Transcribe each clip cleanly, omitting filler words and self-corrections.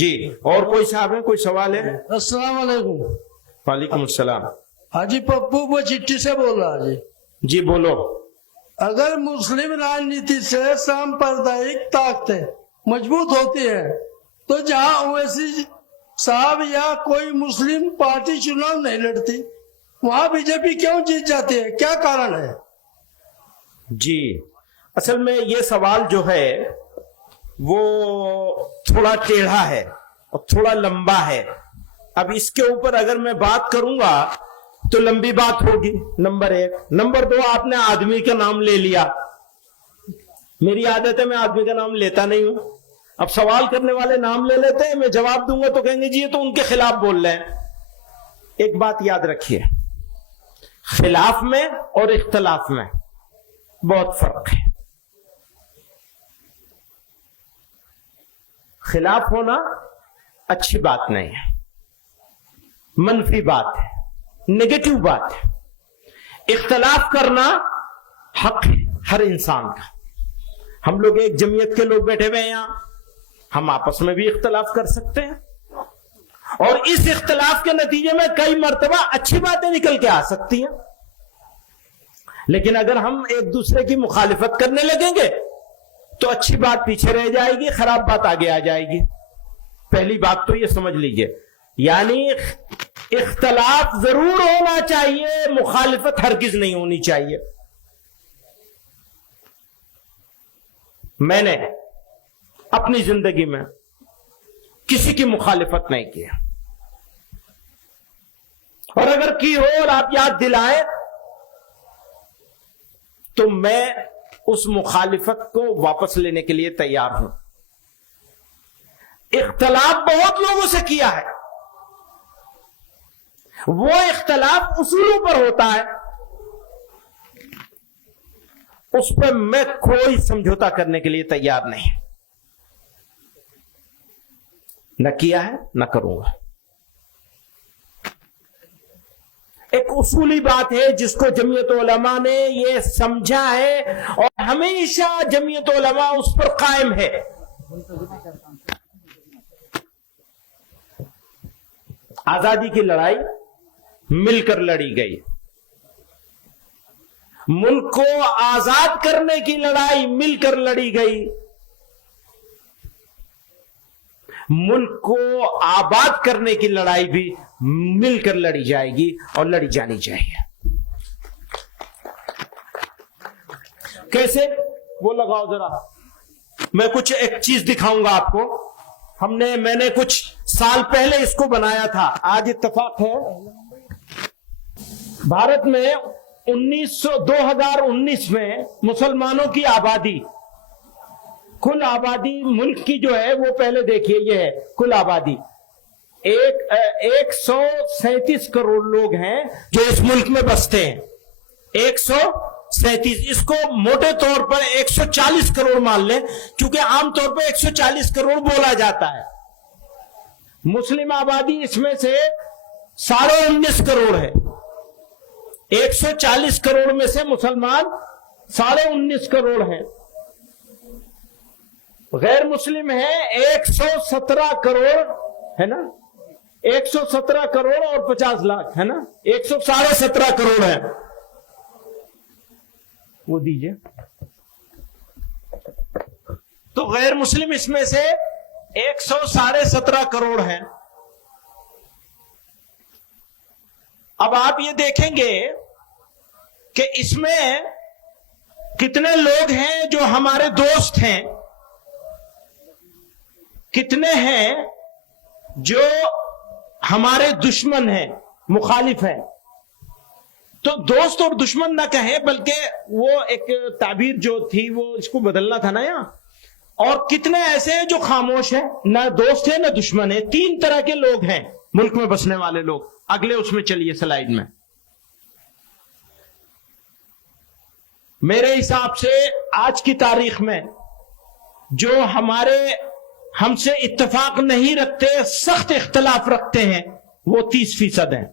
جی اور کوئی صاحب ہے, کوئی سوال ہے؟ السلام علیکم. وعلیکم السلام. حاجی پپو وہ چٹھی سے بول رہا جی. جی بولو. اگر مسلم راجنیتی سے سامپردائک طاقتیں مضبوط ہوتی ہے تو جہاں اویسی صاحب یا کوئی مسلم پارٹی چناؤ نہیں لڑتی وہاں بی جے پی کیوں جیت جاتی ہے, کیا کارن ہے؟ جی اصل میں یہ سوال جو ہے وہ تھوڑا ٹیڑھا ہے اور تھوڑا لمبا ہے. اب اس کے اوپر اگر میں بات کروں گا تو لمبی بات ہوگی, نمبر 1. نمبر 2, آپ نے آدمی کا نام لے لیا. میری عادت ہے میں آدمی کا نام لیتا نہیں ہوں. اب سوال کرنے والے نام لے لیتے ہیں, میں جواب دوں گا تو کہیں گے جی یہ تو ان کے خلاف بول رہے ہیں. ایک بات یاد رکھیے, خلاف میں اور اختلاف میں بہت فرق ہے. خلاف ہونا اچھی بات نہیں ہے, منفی بات ہے, نیگیٹو بات ہے. اختلاف کرنا حق ہے ہر انسان کا. ہم لوگ ایک جمعیت کے لوگ بیٹھے ہوئے ہیں یہاں, ہم آپس میں بھی اختلاف کر سکتے ہیں اور اس اختلاف کے نتیجے میں کئی مرتبہ اچھی باتیں نکل کے آ سکتی ہیں. لیکن اگر ہم ایک دوسرے کی مخالفت کرنے لگیں گے تو اچھی بات پیچھے رہ جائے گی, خراب بات آگے آ جائے گی. پہلی بات تو یہ سمجھ لیجئے, یعنی اختلاف ضرور ہونا چاہیے, مخالفت ہرگز نہیں ہونی چاہیے. میں نے اپنی زندگی میں کسی کی مخالفت نہیں کی, اور اگر کی ہو اور آپ یاد دلائیں تو میں اس مخالفت کو واپس لینے کے لیے تیار ہوں. اختلاف بہت لوگوں سے کیا ہے, وہ اختلاف اصولوں پر ہوتا ہے, اس پہ میں کوئی سمجھوتا کرنے کے لیے تیار نہیں. نہ کیا ہے نہ کروں گا. ایک اصولی بات ہے جس کو جمعیت علماء نے یہ سمجھا ہے اور ہمیشہ جمعیت علماء اس پر قائم ہے. آزادی کی لڑائی مل کر لڑی گئی, ملک کو آزاد کرنے کی لڑائی مل کر لڑی گئی, ملک کو آباد کرنے کی لڑائی بھی مل کر لڑی جائے گی اور لڑی جانی چاہیے. کیسے وہ لگاؤ ذرا, میں کچھ ایک چیز دکھاؤں گا آپ کو. میں نے کچھ سال پہلے اس کو بنایا تھا. آج اتفاق ہے بھارت میں 2019 میں مسلمانوں کی آبادی, کل آبادی ملک کی جو ہے وہ پہلے دیکھیے, یہ ہے کل آبادی 137 کروڑ لوگ ہیں جو اس ملک میں بستے ہیں. 137, اس کو موٹے طور پر 140 کروڑ مان لیں کیونکہ عام طور پر 140 کروڑ بولا جاتا ہے. مسلم آبادی اس میں سے 19.5 کروڑ ہے. 140 کروڑ میں سے مسلمان 19.5 کروڑ ہیں. غیر مسلم ہے 117 کروڑ ہے نا, 117 کروڑ اور 50 لاکھ ہے نا, 117 کروڑ ہے. وہ دیجئے. تو غیر مسلم اس میں سے 117 کروڑ ہیں. اب آپ یہ دیکھیں گے کہ اس میں کتنے لوگ ہیں جو ہمارے دوست ہیں, کتنے ہیں جو ہمارے دشمن ہیں, مخالف ہیں. تو دوست اور دشمن نہ کہیں بلکہ وہ ایک تعبیر جو تھی وہ اس کو بدلنا تھا نا یہاں. اور کتنے ایسے ہیں جو خاموش ہیں, نہ دوست ہیں نہ دشمن ہیں. 3 طرح کے لوگ ہیں ملک میں بسنے والے لوگ. اگلے اس میں چلیے سلائیڈ میں. میرے حساب سے آج کی تاریخ میں جو ہم سے اتفاق نہیں رکھتے, سخت اختلاف رکھتے ہیں, وہ 30% ہیں.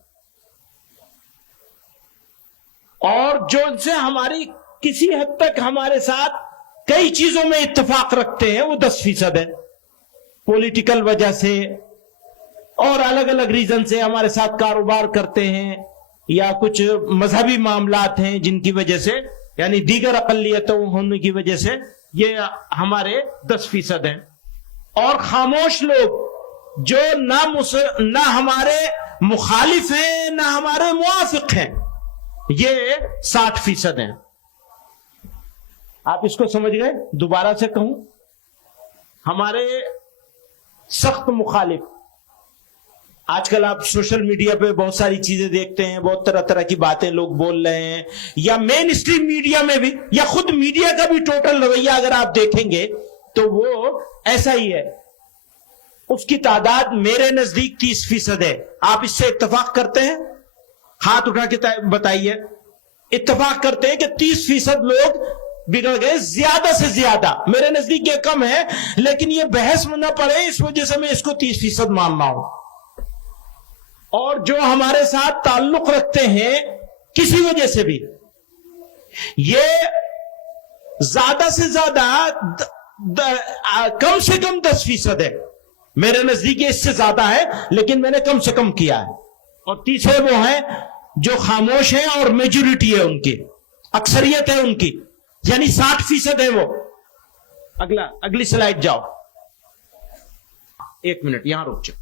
اور جو ان سے ہماری کسی حد تک ہمارے ساتھ کئی چیزوں میں اتفاق رکھتے ہیں وہ 10% ہیں. पॉलिटिकल वजह से और अलग अलग रीजन से हमारे साथ कारोबार करते हैं, या कुछ मजहबी मामलात हैं जिनकी वजह से, यानी दीगर अकलियतों होने की वजह से ये हमारे 10% हैं। और खामोश लोग जो ना हमारे मुखालिफ हैं ना हमारे मुआफिक हैं, ये 60% हैं। आप इसको समझ गए? दोबारा से कहूं, हमारे सख्त मुखालिफ, आजकल आप सोशल मीडिया पे बहुत सारी चीजें देखते हैं, बहुत तरह तरह की बातें लोग बोल रहे हैं, या मेन स्ट्रीम मीडिया में भी, या खुद मीडिया का भी टोटल रवैया अगर आप देखेंगे तो वो ऐसा ही है। उसकी तादाद मेरे नजदीक 30% है। आप इससे इत्तेफाक करते हैं? हाथ उठा के बताइए। इत्तेफाक करते हैं कि 30% लोग बिगड़ गए, ज्यादा से ज्यादा। मेरे नजदीक ये कम है, लेकिन ये बहस में न पड़े इस वजह से मैं इसको 30% मान रहा हूं। और जो हमारे साथ ताल्लुक रखते हैं किसी वजह से भी, ये ज्यादा से ज्यादा कम से कम 10% है। मेरे नजदीक इससे ज्यादा है, लेकिन मैंने कम से कम किया है। और तीसरे वो हैं जो खामोश हैं और मेजोरिटी है उनकी, अक्सरियत है उनकी, यानी 60% है वो। अगली स्लाइड जाओ, 1 मिनट यहां रुक जाओ।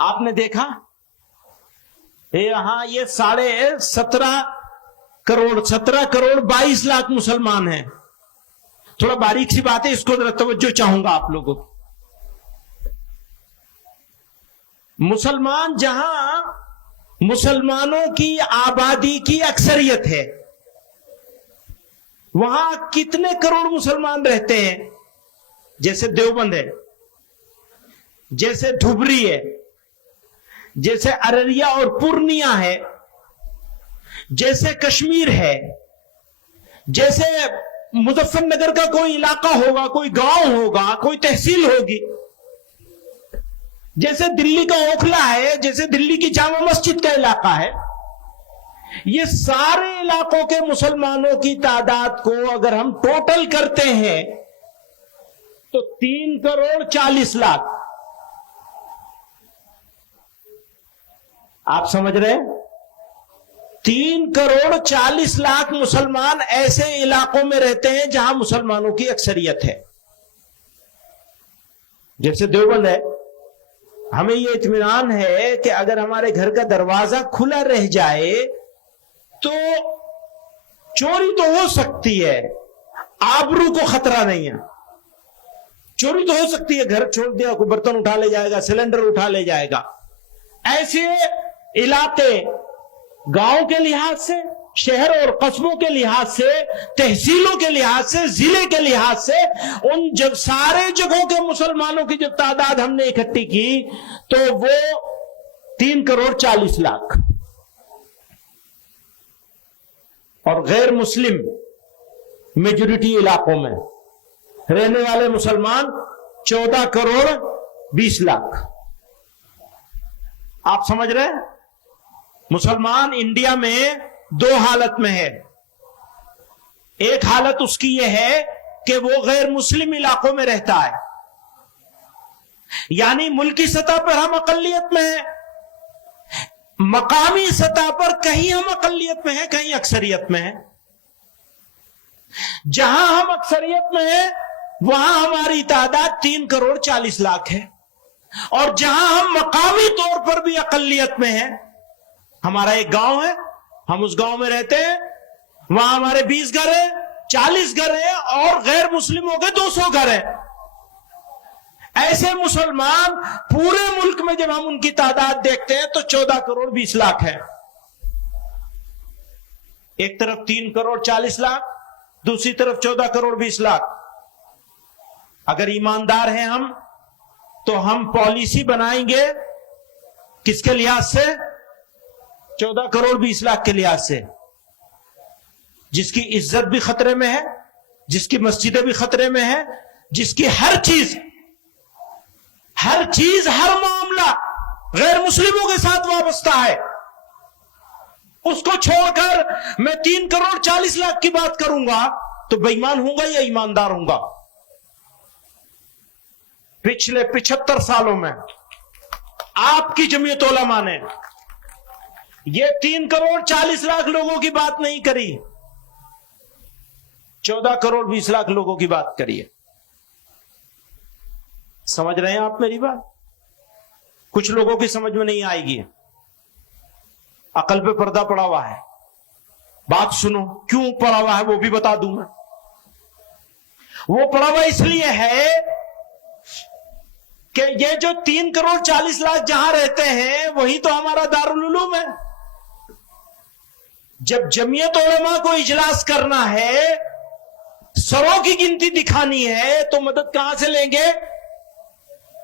आपने देखा यहां ये 17 करोड़ 22 लाख मुसलमान हैं। थोड़ा बारीक सी बात है, इसको जरा तवज्जो चाहूंगा आप लोगों को। मुसलमान जहां मुसलमानों की आबादी की अक्सरियत है, वहां कितने करोड़ मुसलमान रहते हैं? जैसे देवबंद है, जैसे धुबरी है, जैसे अररिया और पूर्णिया है, जैसे कश्मीर है, जैसे मुजफ्फरनगर का कोई इलाका होगा, कोई गांव होगा, कोई तहसील होगी, जैसे दिल्ली का ओखला है, जैसे दिल्ली की जामा मस्जिद का इलाका है। ये सारे इलाकों के मुसलमानों की तादाद को अगर हम टोटल करते हैं तो 3 करोड़ 40 लाख। आप समझ रहे हैं? 3 करोड़ 40 लाख मुसलमान ऐसे इलाकों में रहते हैं जहां मुसलमानों की अक्सरियत है। जैसे देवबंद है, हमें यह इत्मीनान है कि अगर हमारे घर का दरवाजा खुला रह जाए तो चोरी तो हो सकती है, आबरू को खतरा नहीं है। चोरी तो हो सकती है, घर छोड़ दिया, कोई बर्तन उठा ले जाएगा, सिलेंडर उठा ले जाएगा। ऐसे इलाके गांव के लिहाज से, शहर और कस्बों के लिहाज से, तहसीलों के लिहाज से, जिले के लिहाज से, उन सारे जगहों के मुसलमानों की जब तादाद हमने इकट्ठी की तो वो 3 करोड़ 40 लाख। और गैर मुस्लिम मेजोरिटी इलाकों में रहने वाले मुसलमान 14 करोड़ 20 लाख। आप समझ रहे हैं? मुसलमान इंडिया में 2 हालत में है। एक हालत उसकी यह है कि वो गैर मुस्लिम इलाकों में रहता है, यानी मुल्की सतह पर हम अकलियत में हैं, मकामी सतह पर कहीं हम अकलियत में हैं, कहीं अक्सरियत में हैं। जहां हम अक्सरियत में हैं वहां हमारी तादाद 3 करोड़ 40 लाख है। और जहां हम मकामी तौर पर भी अकलियत में हैं, हमारा एक गांव है, हम उस गांव में रहते हैं, वहां हमारे 20 घर हैं, 40 घर हैं, और गैर मुस्लिमों के 200 घर हैं। ऐसे मुसलमान पूरे मुल्क में जब हम उनकी तादाद देखते हैं तो 14 करोड़ 20 लाख है। एक तरफ 3 करोड़ 40 लाख, दूसरी तरफ 14 करोड़ 20 लाख। अगर ईमानदार हैं हम तो हम पॉलिसी बनाएंगे किसके लिहाज से? 14 करोड़ 20 लाख के लिहाज से, जिसकी इज्जत भी खतरे में है, जिसकी मस्जिदें भी खतरे में है, जिसकी हर चीज हर मामला गैर मुस्लिमों के साथ वाबस्ता है। उसको छोड़कर मैं 3 करोड़ 40 लाख की बात करूंगा तो बेईमान होगा या ईमानदार होगा? पिछले 75 सालों में आपकी जमीयत उलमा ने ये 3 करोड़ 40 लाख लोगों की बात नहीं करी, 14 करोड़ 20 लाख लोगों की बात करी है। समझ रहे हैं आप मेरी बात? कुछ लोगों की समझ में नहीं आएगी, अकल पे पर्दा पड़ा हुआ है। बात सुनो, क्यों पड़ा हुआ है वो भी बता दूं मैं। वो पड़ा हुआ इसलिए है कि ये जो 3 करोड़ 40 लाख जहां रहते हैं वही तो हमारा दारुल उलूम है। जब जमीयत उलमा को इजलास करना है, सरों की गिनती दिखानी है, तो मदद कहां से लेंगे?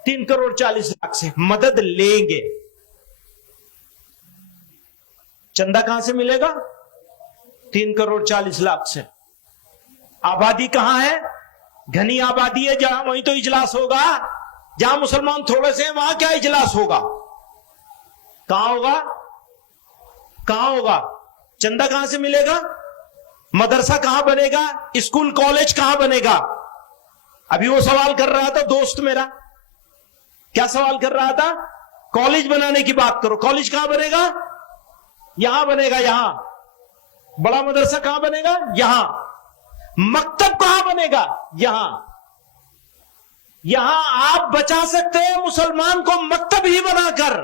3 करोड़ 40 लाख से मदद लेंगे। चंदा कहां से मिलेगा? 3 करोड़ 40 लाख से। आबादी कहां है? घनी आबादी है, जहां वहीं तो इजलास होगा। जहां मुसलमान थोड़े से हैं वहां क्या इजलास होगा? कहां होगा? कहां होगा? चंदा कहां से मिलेगा? मदरसा कहां बनेगा? स्कूल कॉलेज कहां बनेगा? अभी वो सवाल कर रहा था दोस्त मेरा, क्या सवाल कर रहा था? कॉलेज बनाने की बात करो। कॉलेज कहां बनेगा? यहां बनेगा, यहां। बड़ा मदरसा कहां बनेगा? यहां। मकतब कहां बनेगा? यहां। यहां आप बचा सकते हैं मुसलमान को मकतब ही बनाकर,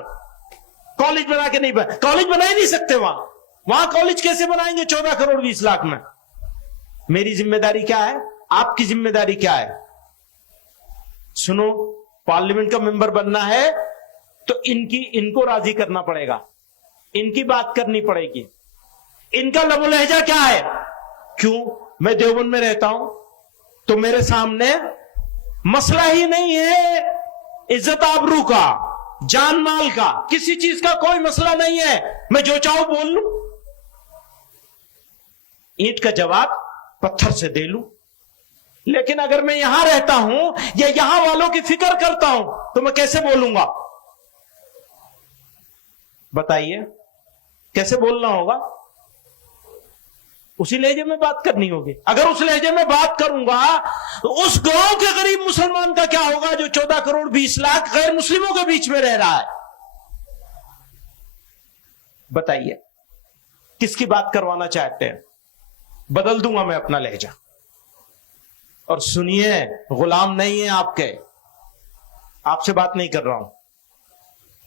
कॉलेज बना के नहीं बना। कॉलेज बना ही नहीं सकते वहां कॉलेज कैसे बनाएंगे 14 करोड़ 20 लाख में? मेरी जिम्मेदारी क्या है? आपकी जिम्मेदारी क्या है? सुनो, पार्लियामेंट का मेंबर बनना है तो इनको राजी करना पड़ेगा, इनकी बात करनी पड़ेगी। इनका लबो लहजा क्या है? क्यों? मैं देवबंद में रहता हूं तो मेरे सामने मसला ही नहीं है इज्जत आबरू का, जान माल का, किसी चीज का कोई मसला नहीं है। मैं जो चाहूं बोल लूं, ईंट का जवाब पत्थर से दे लूं। लेकिन अगर मैं यहां रहता हूं या यहां वालों की फिक्र करता हूं तो मैं कैसे बोलूंगा? बताइए, कैसे बोलना होगा? उसी लहजे में बात करनी होगी। अगर उस लहजे में बात करूंगा तो उस गांव के गरीब मुसलमान का क्या होगा जो 14 करोड़ 20 लाख गैर मुस्लिमों के बीच में रह रहा है? बताइए, किसकी बात करवाना चाहते हैं? बदल दूंगा मैं अपना लहजा। और सुनिए, गुलाम नहीं है आपके, आपसे बात नहीं कर रहा हूं,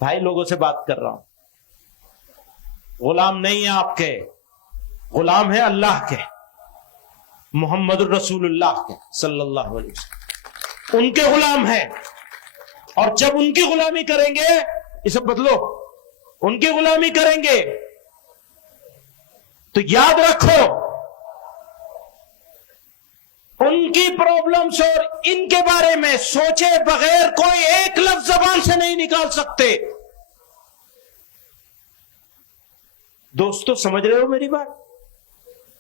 भाई लोगों से बात कर रहा हूं। गुलाम नहीं है आपके, गुलाम है अल्लाह के, मोहम्मद रसूलुल्लाह के सल्लल्लाहु अलैहि वसल्लम। उनके गुलाम है। और जब उनकी गुलामी करेंगे, इसे बदलो, उनकी गुलामी करेंगे तो याद रखो, उनकी प्रॉब्लम्स और इनके बारे में सोचे बगैर कोई एक लफ्ज जबान से नहीं निकाल सकते। दोस्तों, समझ रहे हो मेरी बात?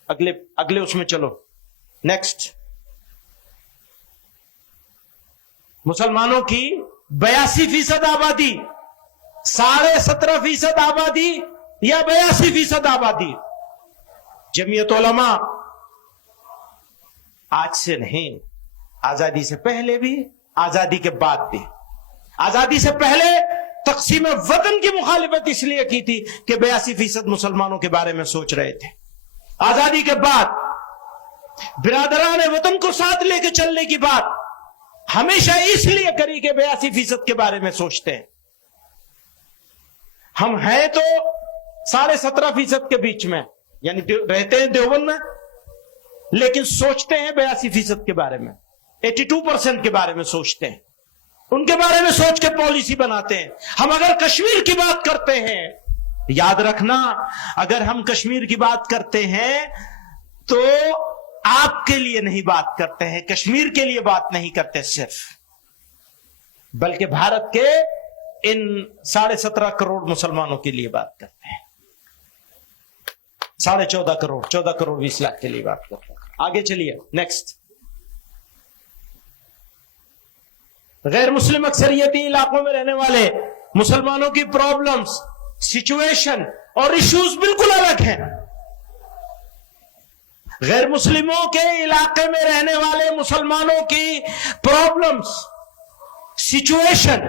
अगले उसमें चलो। नेक्स्ट, मुसलमानों की 82% आबादी, 17.5% आबादी या 82% आबादी। जमीयत उलमा आज से नहीं, आजादी से पहले भी, आजादी के बाद भी। आजादी से पहले तकसीम वतन की मुखालिफत इसलिए की थी कि 82% मुसलमानों के बारे में सोच रहे थे। आजादी के बाद बिरादरान वतन को साथ लेकर चलने की बात हमेशा इसलिए करी कि 82% के बारे में सोचते हैं। हम हैं तो 17.5% के बीच में, यानी रहते हैं देवबंद में, लेकिन सोचते हैं 82% के बारे में, 82% के बारे में सोचते हैं। उनके बारे में सोच के पॉलिसी बनाते हैं। हम अगर कश्मीर की बात करते हैं, याद रखना, अगर हम कश्मीर की बात करते हैं तो आपके लिए नहीं बात करते हैं, कश्मीर के लिए बात नहीं करते सिर्फ, बल्कि भारत के इन 17.5 करोड़ मुसलमानों के लिए बात करते हैं। 14.5 करोड़, 14 करोड़ 20 लाख के लिए बात करते हैं। आगे चलिए, नेक्स्ट। गैर मुस्लिम अक्सरियती इलाकों में रहने वाले मुसलमानों की प्रॉब्लम्स, सिचुएशन और इश्यूज बिल्कुल अलग हैं। गैर मुस्लिमों के इलाके में रहने वाले मुसलमानों की प्रॉब्लम्स, सिचुएशन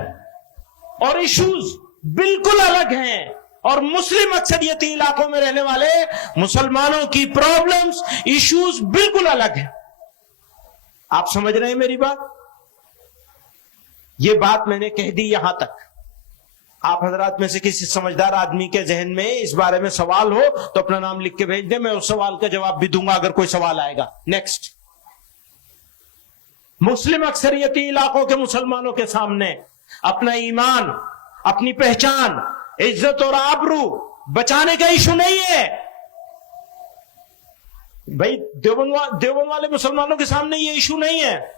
और इश्यूज बिल्कुल अलग हैं, और मुस्लिम अक्सरियती इलाकों में रहने वाले मुसलमानों की प्रॉब्लम्स, इश्यूज बिल्कुल अलग हैं। आप समझ रहे हैं मेरी बात? ये बात मैंने कह दी यहां तक। आप हजरात में से किसी समझदार आदमी के जहन में इस बारे में सवाल हो तो अपना नाम लिख के भेज दे, मैं उस सवाल का जवाब भी दूंगा अगर कोई सवाल आएगा। नेक्स्ट, मुस्लिम अक्सरियती इलाकों के मुसलमानों के सामने अपना ईमान, अपनी पहचान, इज्जत और आबरू बचाने का इशू नहीं है। भाई देवबंद वाले मुसलमानों के सामने ये इशू नहीं है,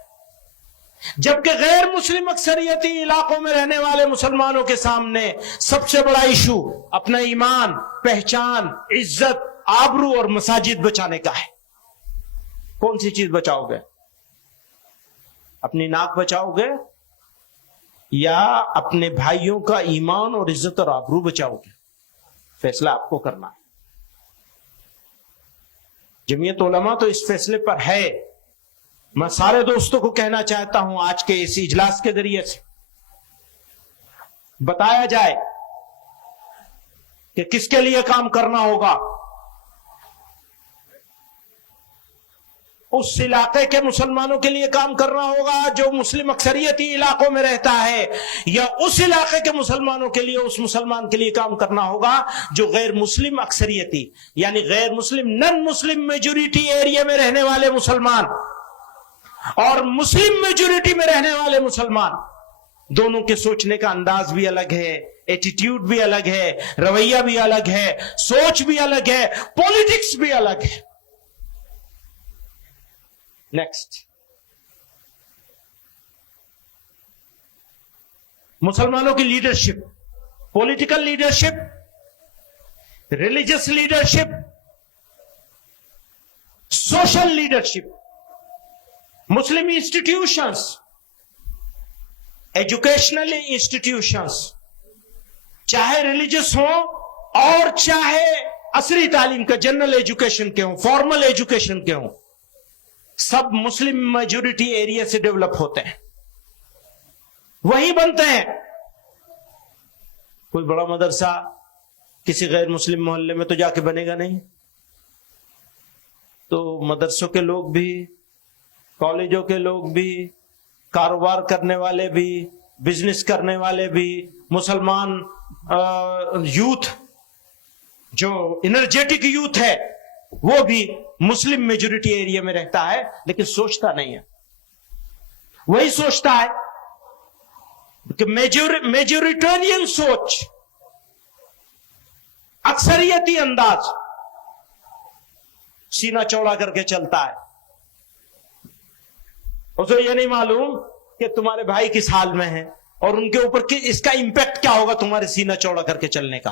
जबकि गैर मुस्लिम अक्सरियती इलाकों में रहने वाले मुसलमानों के सामने सबसे बड़ा इशू अपना ईमान, पहचान, इज्जत, आबरू और मसाजिद बचाने का है। कौन सी चीज बचाओगे? अपनी नाक बचाओगे या अपने भाइयों का ईमान और इज्जत और आबरू बचाओगे? फैसला आपको करना है। जमीयत उलमा तो इस फैसले पर है। मैं सारे दोस्तों को कहना चाहता हूं, आज के इस इजलास के जरिए से बताया जाए कि किसके लिए काम करना होगा। उस इलाके के मुसलमानों के लिए काम करना होगा जो मुस्लिम अक्सरियती इलाकों में रहता है, या उस इलाके के मुसलमानों के लिए, उस मुसलमान के लिए काम करना होगा जो गैर मुस्लिम अक्सरियती यानी गैर मुस्लिम, नॉन मुस्लिम मेजोरिटी एरिया में रहने वाले मुसलमान और मुस्लिम मेजोरिटी में रहने वाले मुसलमान, दोनों के सोचने का अंदाज भी अलग है, एटीट्यूड भी अलग है, रवैया भी अलग है, सोच भी अलग है, पॉलिटिक्स भी अलग है। नेक्स्ट, मुसलमानों की leadership, political leadership, religious leadership, social leadership, मुस्लिम इंस्टीट्यूशंस, एजुकेशनल इंस्टीट्यूशंस, चाहे रिलीजियस हो और चाहे असरी तालीम का, जनरल एजुकेशन के हो, फॉर्मल एजुकेशन के हो, सब मुस्लिम मेजोरिटी एरिया से डेवलप होते हैं, वही बनते हैं। कोई बड़ा मदरसा किसी गैर मुस्लिम मोहल्ले में तो जाके बनेगा नहीं। तो मदरसों के लोग भी, कॉलेजों के लोग भी, कारोबार करने वाले भी, बिजनेस करने वाले भी, मुसलमान यूथ जो एनर्जेटिक यूथ है वो भी मुस्लिम मेजोरिटी एरिया में रहता है, लेकिन सोचता नहीं है। वही सोचता है कि मेजोरिटेरियन सोच, अक्सरियती अंदाज, सीना चौड़ा करके चलता है। उसे ये नहीं मालूम कि तुम्हारे भाई किस हाल में है और उनके ऊपर इसका इंपैक्ट क्या होगा तुम्हारे सीना चौड़ा करके चलने का।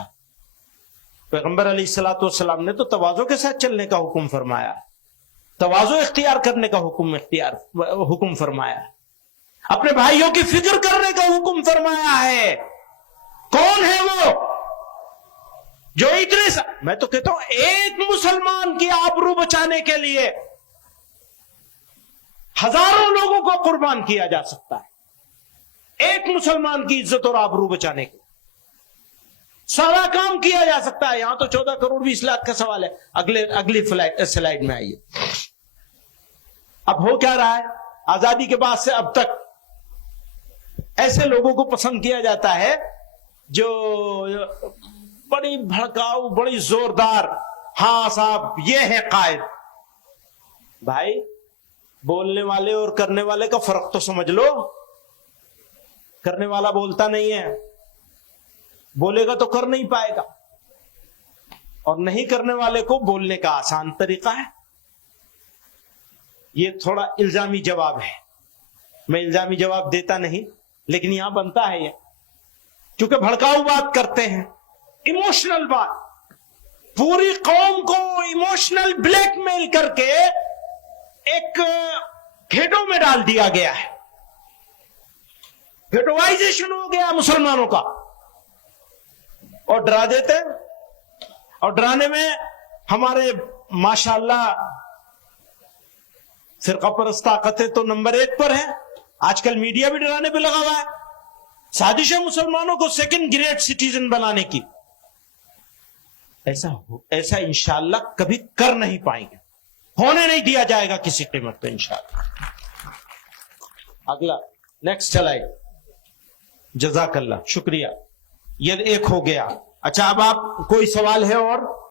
पैगंबर अलैहिस्सलातु वस्सलाम ने तो तवाज़ो के साथ चलने का हुक्म फरमाया, तवाज़ो इख्तियार करने का हुक्म फरमाया, अपने भाइयों की फिक्र करने का हुक्म फरमाया है। कौन है वो जो इतने मैं तो कहता हूं एक मुसलमान की आबरू बचाने के लिए हजारों लोगों को कुर्बान किया जा सकता है। एक मुसलमान की इज्जत और आबरू बचाने के सारा काम किया जा सकता है। यहां तो 14 करोड़ 20 लाख का सवाल है। अगली स्लाइड में आइए। अब हो क्या रहा है, आजादी के बाद से अब तक ऐसे लोगों को पसंद किया जाता है जो बड़ी भड़काऊ, बड़ी जोरदार, हाँ साहब ये है कायद। भाई बोलने वाले और करने वाले का फर्क तो समझ लो। करने वाला बोलता नहीं है, बोलेगा तो कर नहीं पाएगा, और नहीं करने वाले को बोलने का आसान तरीका है। ये थोड़ा इल्जामी जवाब है, मैं इल्जामी जवाब देता नहीं, लेकिन यहां बनता है ये, क्योंकि भड़काऊ बात करते हैं, इमोशनल बात, पूरी कौम को इमोशनल ब्लैकमेल करके एक घेटों में डाल दिया गया है। घेटोवाइजेशन हो गया मुसलमानों का, और डरा देते हैं। और डराने में हमारे माशाअल्लाह फिरका परस्त ताकतें तो नंबर 1 पर है। آج کل میڈیا بھی ڈرانے پہ لگا ہوا ہے، سازش ہے مسلمانوں کو سیکنڈ گریڈ سٹیزن بنانے کی. ایسا انشاءاللہ کبھی کر نہیں پائیں گے، ہونے نہیں دیا جائے گا کسی قیمت پہ انشاءاللہ. اگلا نیکسٹ چلائے. جزاک اللہ، شکریہ. یہ ایک ہو گیا. اچھا اب آپ کوئی سوال ہے اور؟